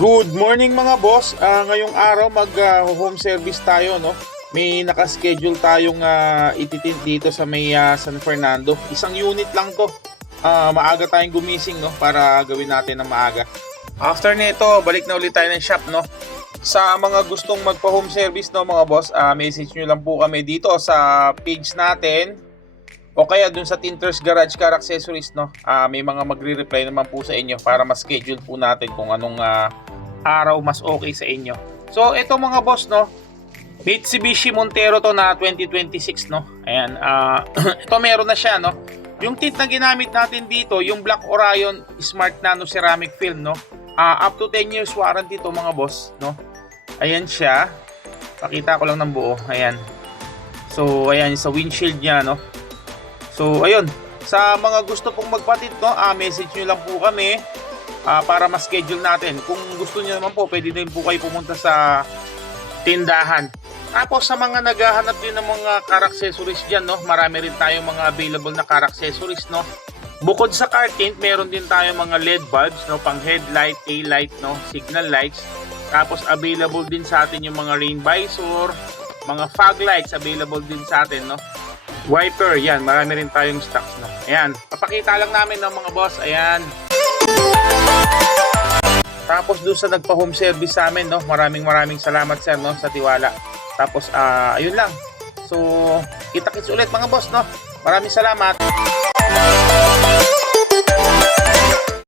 Good morning mga boss. Ngayong araw home service tayo, no. May naka-schedule tayong ititint dito sa may San Fernando. Isang unit lang 'to. Maaga tayong gumising, no, para gawin natin ng maaga. After nito, balik na ulit tayo ng shop, no. Sa mga gustong magpa-home service, no, mga boss, message nyo lang po kami dito sa page natin o kaya dun sa Tinters Garage Car Accessories, no. May mga magre-reply naman po sa inyo para ma-schedule po natin kung anong araw mas okay sa inyo. So ito mga boss, no, Mitsubishi Montero to na 2026, no. Ayan, ito meron na siya, no. Yung tint na ginamit natin dito, yung Black Orion Smart Nano Ceramic Film, no. Up to 10 years warranty to mga boss, no. Ayan siya. Pakita ko lang ng buo. Ayan. So ayan sa windshield niya, no. So ayun, sa mga gusto pong magpatint, no, message nyo lang po kami para ma-schedule natin. Kung gusto niyo naman po, pwede din po kayo pumunta sa tindahan. Tapos sa mga naghahanap din ng mga car accessories dyan, no, marami rin tayong mga available na car accessories, no. Bukod sa car tint, meron din tayong mga LED bulbs, no, pang headlight, tail light, no, signal lights. Tapos available din sa atin yung mga rain visor, mga fog lights available din sa atin, no. Wiper, yan, marami rin tayong stocks, no. Ayan, papakita lang namin ng mga boss, ayan. Tapos doon sa nagpa-home service sa amin, no, maraming salamat sir, no, sa tiwala. Tapos ayun lang. So, kita-kits ulit mga boss, no. Maraming salamat.